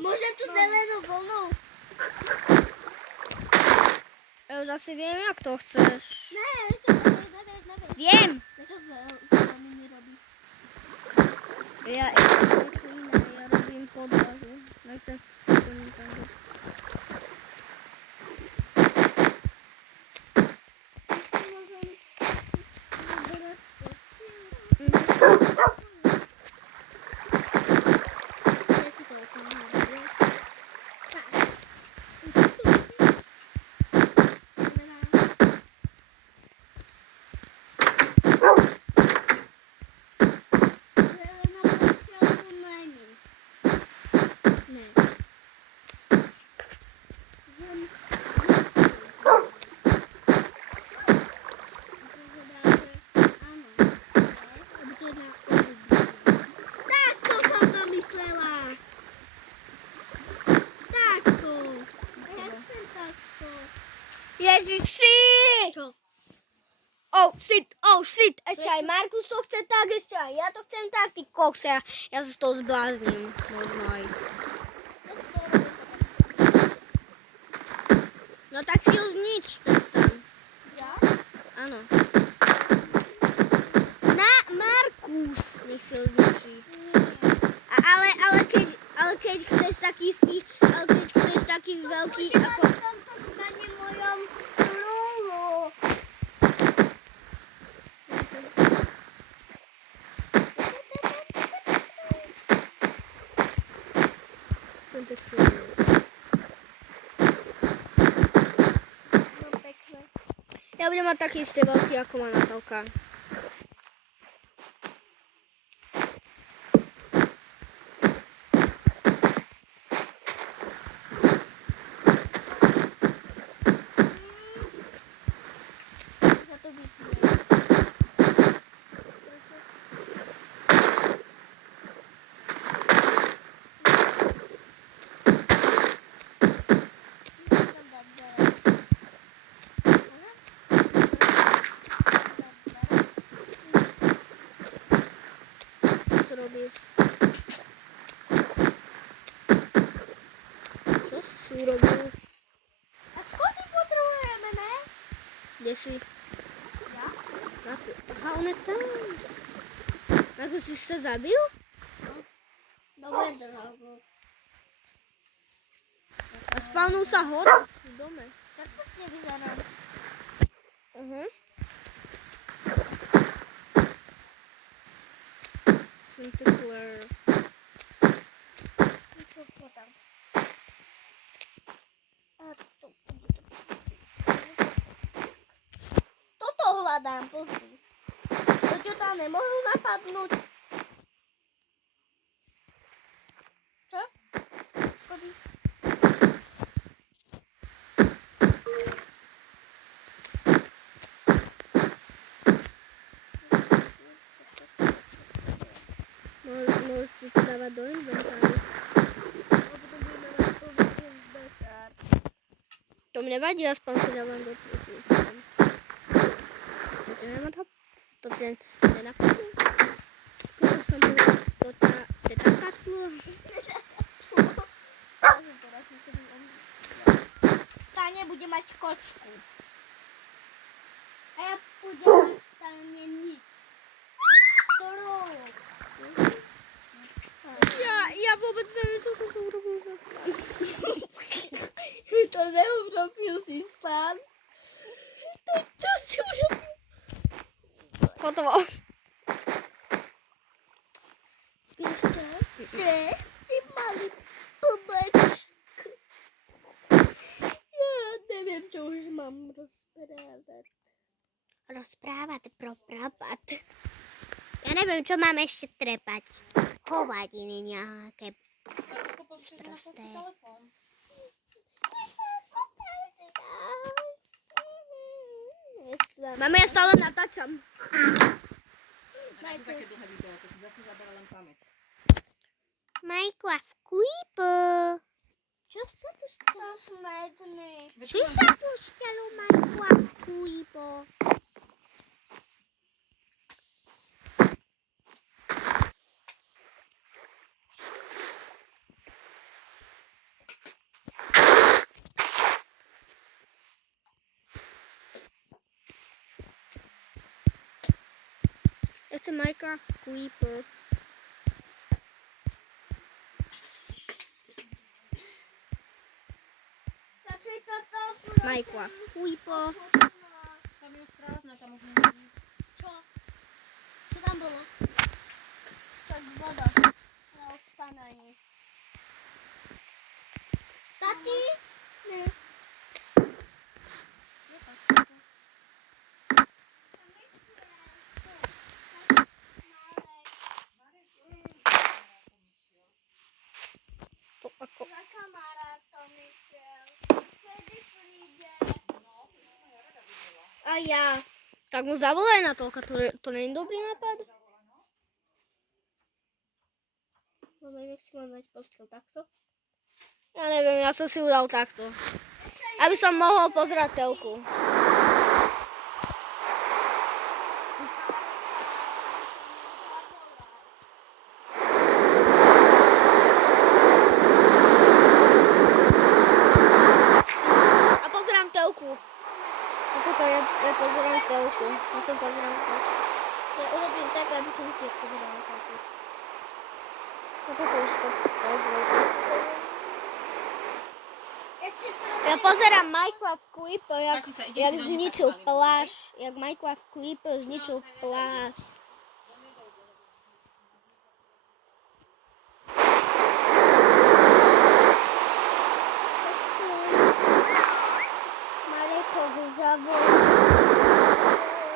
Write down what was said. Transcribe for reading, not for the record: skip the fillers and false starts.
Môžem tu zelenú vlnu? Ja už asi viem, jak to chceš. Ne, ešte nevieš. Viem! Čo zelenými robíš? Ja niečo iné, ja robím podlahu. Najprv to nikam. Môžem vyberať kosti? Ja ti to ukážem. Tak. Zelená postielku není. Ne. Zem. Takto som to myslela. Takto. Ja chcem takto. Ježiši! Čo? Oh shit, ešte aj Markus to chce tak, ešte aj ja to chcem tak, ty kokse, ja sa z toho zblázním, možno aj. Ja si to robím. No tak si ho znič, ten stan. Ja? Áno. Na Markus, nech si ho zničí. Ale keď chceš taký istý, ale keď chceš taký veľký, ako... V tomto stane mojom trolu. No pekné. Ja budem mať taký istý veľký, ako má Natálka. Za to vypne. Prečo? Musím tam dať dvere. Aha. Dať dvere. Čo robíš? Čo si urobil? A schody potrebujeme, ne? Kde si? Ja? Aha, on je tam. Ako si sa zabil? Dobre, drago. A spavnul sa hore v dome. Tak nevyzerám. Santa Claire. Čo podám? A to... Toto hľadám, pozri. To ťa tam nemohlo napadnúť. Čo? Schody. Môžeš si to dávať do inventáru. To mi nevadí, aspoň si dávam do toho. To nemá to? To ti nenapadlo? Skoro som to ťa napadlo. Stane bude mať kočku. A ja budem mať stane nič. Trolu. Ja vôbec neviem, čo som to urobil za stan. To neurobil si stan. To čo si urobil? Hotovo. Ešte? Ty malý blbečk. Ja neviem, čo už mám rozprávať. Rozprávať pro prapat. Ja neviem, čo mám ešte trepať. Hovadiny nejaké. Prosté. Mami, ja stále natáčam. Také dlhé video, to si zase zabera len pamäť. Minecraft Creeper. Čo sa tu smedný? Či sa púšťalo Minecraft Creeper? chcem Minecraft Creeper. Znaczy to Minecraft Creeper. Tam już prázdna, tam už nie. Co? Co tam było? Tak woda. Ja wstanę nie. Tati? Nie. To ako... Za kamera to myślał. Kiedy przyjdzie? A ja. Tak mu zavolaj na to, to není dobrý nápad. No neviem, jak si mám dať postel takto. Ja neviem, ja som si udal takto. Aby som mohol pozerať telku. A pozerám telku. A toto ja pozerám telku. Ja som pozerám telku. Ja urobím tak, aby som tiež pozerala telku. A toto už ja pozerám Minecraft Creeper, jak Tati sa ide jak si doniesť zničil aktuálne, pláž. Jak Minecraft Creeper zničil pláž.